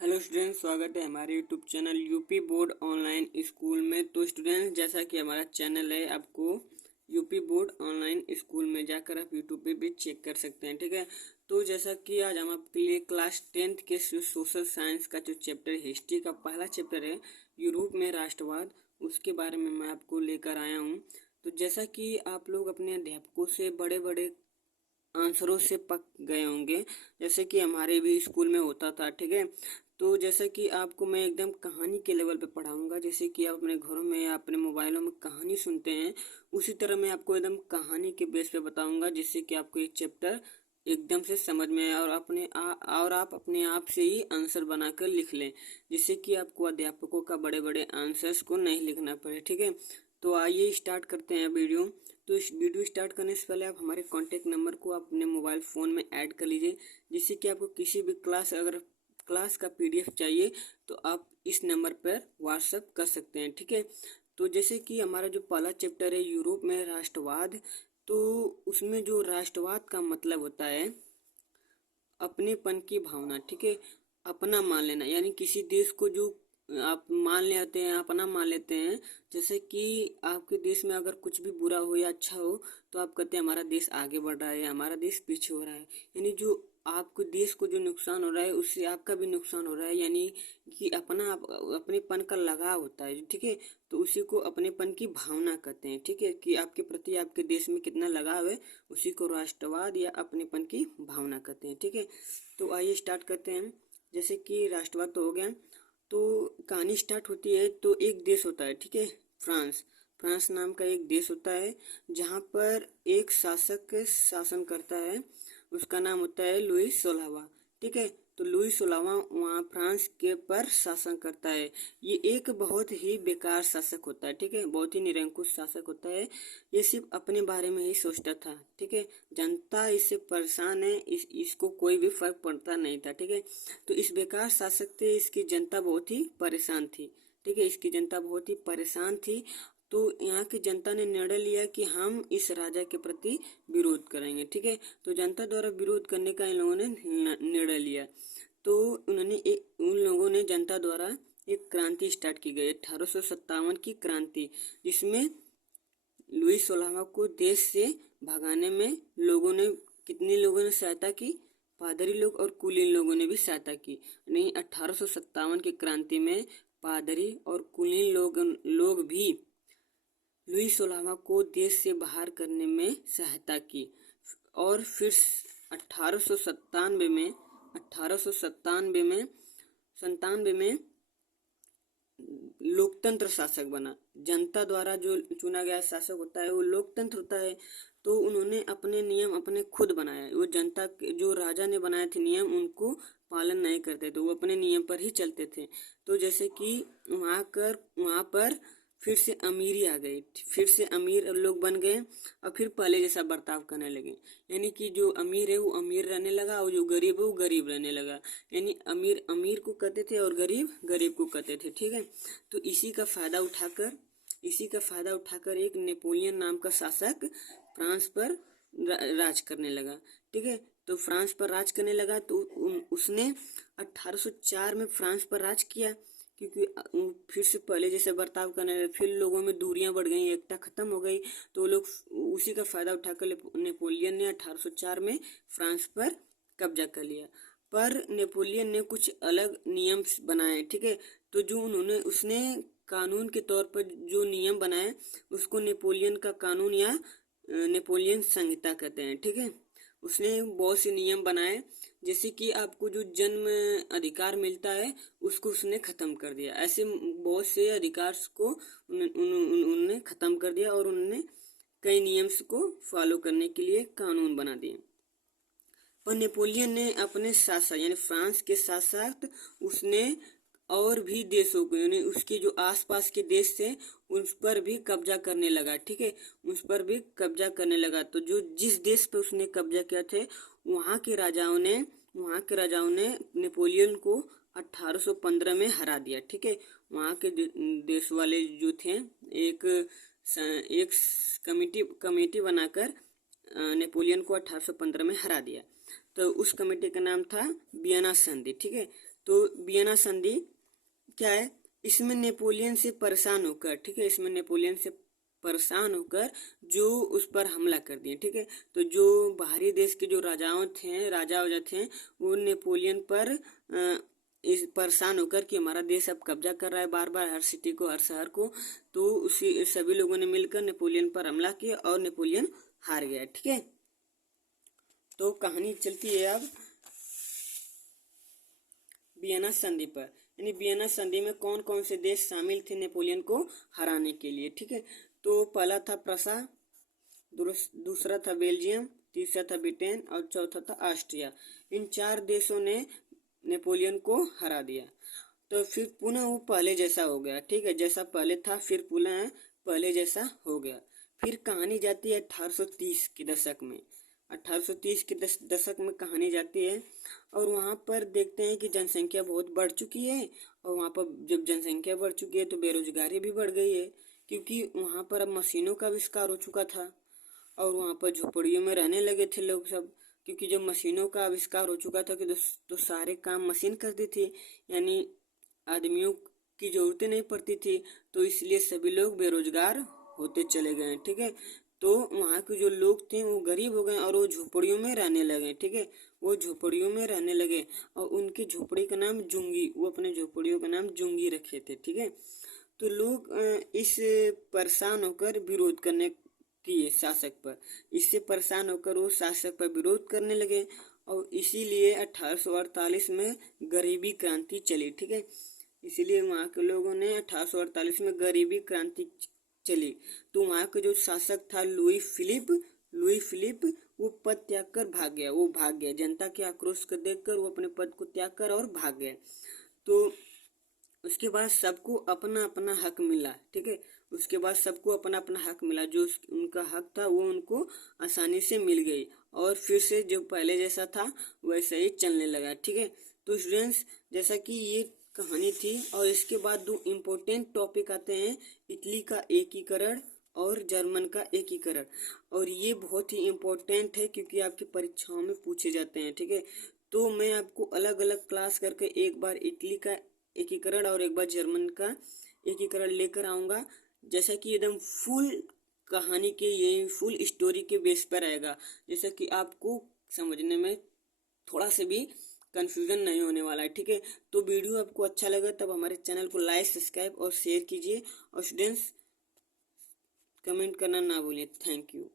Hello students, स्वागत है हमारे YouTube channel UP board online school में। तो स्टूडेंट्स, जैसा कि हमारा चैनल है, आपको यूपी बोर्ड ऑनलाइन स्कूल में जाकर आप यूट्यूब पे भी चेक कर सकते हैं। ठीक है, तो जैसा कि आज हम आपके लिए क्लास 10th के सोशल साइंस का जो चैप्टर हिस्ट्री का पहला चैप्टर है, यूरोप में राष्ट्रवाद, उसके बारे में मैं आपको लेकर आया हूँ। तो जैसा कि आप लोग अपने अध्यापकों से बड़े बड़े आंसरों से पक गए होंगे, जैसे कि हमारे भी स्कूल में होता था। ठीक है, तो जैसे कि आपको मैं एकदम कहानी के लेवल पे पढ़ाऊंगा, जैसे कि आप अपने घरों में या अपने मोबाइलों में कहानी सुनते हैं, उसी तरह मैं आपको एकदम कहानी के बेस पे बताऊंगा, जिससे कि आपको एक चैप्टर एकदम से समझ में आए और और आप अपने आप से ही आंसर बनाकर लिख लें, जिससे कि आपको अध्यापकों का बड़े बड़े आंसर्स को नहीं लिखना पड़े। ठीक है, तो आइए स्टार्ट करते हैं वीडियो। तो इस वीडियो स्टार्ट करने से पहले आप हमारे कॉन्टैक्ट नंबर को अपने मोबाइल फ़ोन में ऐड कर लीजिए, जिससे कि आपको किसी भी क्लास का पीडीएफ चाहिए तो आप इस नंबर पर व्हाट्सएप कर सकते हैं। ठीक है, तो जैसे कि हमारा जो पहला चैप्टर है यूरोप में राष्ट्रवाद, तो उसमें जो राष्ट्रवाद का मतलब होता है अपनेपन की भावना। ठीक है, अपना मान लेना, यानी किसी देश को जो आप मान लेते हैं, अपना मान लेते हैं। जैसे कि आपके देश में अगर कुछ भी बुरा हो या अच्छा हो, तो आप कहते हैं हमारा देश आगे बढ़ रहा है या हमारा देश पीछे हो रहा है। यानी जो आपके देश को जो नुकसान हो रहा है, उससे आपका भी नुकसान हो रहा है, यानी कि अपनेपन का लगाव होता है। ठीक है, तो उसी को अपनेपन की भावना कहते हैं। ठीक है, कि आपके प्रति आपके देश में कितना लगाव है, उसी को राष्ट्रवाद या अपनेपन की भावना कहते हैं। ठीक है, तो आइए स्टार्ट करते हैं। जैसे कि राष्ट्रवाद तो हो गया, तो कहानी स्टार्ट होती है। तो एक देश होता है, ठीक है, फ्रांस। फ्रांस नाम का एक देश होता है, जहाँ पर एक शासक शासन करता है, उसका नाम होता है लुई 16वां। ठीक है, तो लुई 16वां वहाँ फ्रांस के पर शासन करता है। ये एक बहुत ही बेकार शासक होता है। ठीक है, बहुत ही निरंकुश शासक होता है। ये सिर्फ अपने बारे में ही सोचता था। ठीक है, जनता इससे परेशान है, इसको कोई भी फर्क पड़ता नहीं था। ठीक है, तो इस बेकार शासक से इसकी जनता बहुत ही परेशान थी। ठीक है, इसकी जनता बहुत ही परेशान थी। तो यहाँ की जनता ने निर्णय लिया कि हम इस राजा के प्रति विरोध करेंगे। ठीक है, तो जनता द्वारा विरोध करने का इन लोगों ने निर्णय लिया। तो उन लोगों ने जनता द्वारा एक क्रांति स्टार्ट की गई, 1857 की क्रांति, जिसमें लुई 16वां को देश से भगाने में कितने लोगों ने सहायता की? पादरी लोग और कुलीन लोगों ने भी सहायता की। नहीं, 1857 की क्रांति में पादरी और कुलीन लोग भी लुई 16वां को देश से बाहर करने में सहायता की। और फिर 1897 में लोकतंत्र शासक बना। जनता द्वारा जो चुना गया शासक होता है वो लोकतंत्र होता है। तो उन्होंने अपने नियम अपने खुद बनाए। वो जनता के जो राजा ने बनाए थे नियम, उनको पालन नहीं करते थे, वो अपने नियम पर ही चलते थे। तो जैसे कि वहाँ पर फिर से अमीरी आ गई, फिर से अमीर लोग बन गए और फिर पहले जैसा बर्ताव करने लगे। यानी कि जो अमीर है वो अमीर रहने लगा और जो गरीब है वो गरीब रहने लगा। यानी अमीर अमीर को कहते थे और गरीब गरीब को कहते थे। ठीक है, तो इसी का फायदा उठाकर एक नेपोलियन नाम का शासक फ्रांस पर राज करने लगा। ठीक है, तो फ्रांस पर राज करने लगा, तो उसने 1804 में फ्रांस पर राज किया, क्योंकि फिर से पहले जैसे बर्ताव करने लगे, फिर लोगों में दूरियां बढ़ गई, एकता खत्म हो गई। तो लोग उसी का फायदा उठाकर नेपोलियन ने 1804 में फ्रांस पर कब्जा कर लिया। पर नेपोलियन ने कुछ अलग नियम बनाए। ठीक है, तो उसने कानून के तौर पर जो नियम बनाए, उसको नेपोलियन का कानून या नेपोलियन संहिता कहते हैं। ठीक है, उसने बहुत से नियम बनाए, जैसे कि आपको जो जन्म अधिकार मिलता है उसको उसने खत्म कर दिया। ऐसे बहुत से अधिकार को उन्होंने खत्म कर दिया और उन्होंने कई नियम्स को फॉलो करने के लिए कानून बना दिए। पर नेपोलियन ने अपने साथ साथ, यानी फ्रांस के साथ साथ, उसने और भी देशों को, यानी उसके जो आसपास के देश थे उस पर भी कब्जा करने लगा। ठीक है, उस पर भी कब्जा करने लगा। तो जिस देश पर उसने कब्जा किया थे, वहाँ के राजाओं ने नेपोलियन को 1815 में हरा दिया। ठीक है, वहाँ के देश वाले जो थे एक एक कमेटी बनाकर नेपोलियन को 1815 में हरा दिया। तो उस कमेटी का नाम था वियना संधि। ठीक है, तो वियना संधि क्या है, इसमें नेपोलियन से परेशान होकर, ठीक है, इसमें नेपोलियन से परेशान होकर जो उस पर हमला कर दिए, ठीक है। तो जो बाहरी देश के जो राजा वजा थे, वो नेपोलियन पर इस परेशान होकर कि हमारा देश अब कब्जा कर रहा है बार बार हर सिटी को, हर शहर को, तो उसी सभी लोगों ने मिलकर नेपोलियन पर हमला किया और नेपोलियन हार गया, ठीक है। तो कहानी चलती है अब वियना संधि पर, यानी वियना संधि में कौन कौन से देश शामिल थे नेपोलियन को हराने के लिए, ठीक है। तो पहला था प्रसा, दूसरा था बेल्जियम, तीसरा था ब्रिटेन और चौथा था ऑस्ट्रिया। इन 4 देशों ने नेपोलियन को हरा दिया। तो फिर पुनः वो पहले जैसा हो गया, ठीक है, जैसा पहले था फिर पुनः पहले जैसा हो गया। फिर कहानी जाती है 1830 के दशक में। 1830 के दशक में कहानी जाती है और वहाँ पर देखते हैं कि जनसंख्या बहुत बढ़ चुकी है, और वहाँ पर जब जनसंख्या बढ़ चुकी है तो बेरोजगारी भी बढ़ गई है, क्योंकि वहाँ पर अब मशीनों का आविष्कार हो चुका था और वहाँ पर झोपड़ियों में रहने लगे थे लोग सब, क्योंकि जब मशीनों का आविष्कार हो चुका था कि तो सारे काम मशीन करती थी, यानी आदमियों की जरूरतें नहीं पड़ती थी, तो इसलिए सभी लोग बेरोजगार होते चले गए, ठीक है। तो वहाँ के जो लोग थे वो गरीब हो गए और वो झोपड़ियों में रहने लगे, ठीक है, वो झोपड़ियों में रहने लगे और उनकी झोपड़ी का नाम जुंगी, वो अपने झोपड़ियों का नाम जुंगी रखे थे, ठीक है। तो लोग इस परेशान होकर विरोध करने किए शासक पर, इससे परेशान होकर वो शासक पर विरोध करने लगे और इसीलिए 1848 में गरीबी क्रांति चली, ठीक है। इसीलिए वहाँ के लोगों ने 1848 में गरीबी क्रांति चली। तो वहाँ का जो शासक था लुई फिलिप वो पद त्याग कर भाग गया, वो भाग गया, जनता के आक्रोश को देखकर वो अपने पद को त्याग कर और भाग गया। तो उसके बाद सबको अपना अपना हक मिला, ठीक है, उसके बाद सबको अपना अपना हक मिला, जो उनका हक था वो उनको आसानी से मिल गई और फिर से जो पहले जैसा था वैसे ही चलने लगा, ठीक है। तो स्टूडेंट्स, जैसा कि ये कहानी थी और इसके बाद 2 इम्पोर्टेंट टॉपिक आते हैं, इटली का एकीकरण और जर्मन का एकीकरण, और ये बहुत ही इम्पोर्टेंट है क्योंकि आपकी परीक्षाओं में पूछे जाते हैं, ठीक है। तो मैं आपको अलग अलग क्लास करके एक बार इटली का एकीकरण और एक बार जर्मन का एकीकरण लेकर आऊँगा, जैसा कि एकदम फुल कहानी के, ये फुल स्टोरी के बेस पर आएगा, जैसा कि आपको समझने में थोड़ा से भी कंफ्यूजन नहीं होने वाला है, ठीक है। तो वीडियो आपको अच्छा लगा तब हमारे चैनल को लाइक, सब्सक्राइब और शेयर कीजिए और स्टूडेंट्स कमेंट करना ना भूलिए। Thank you.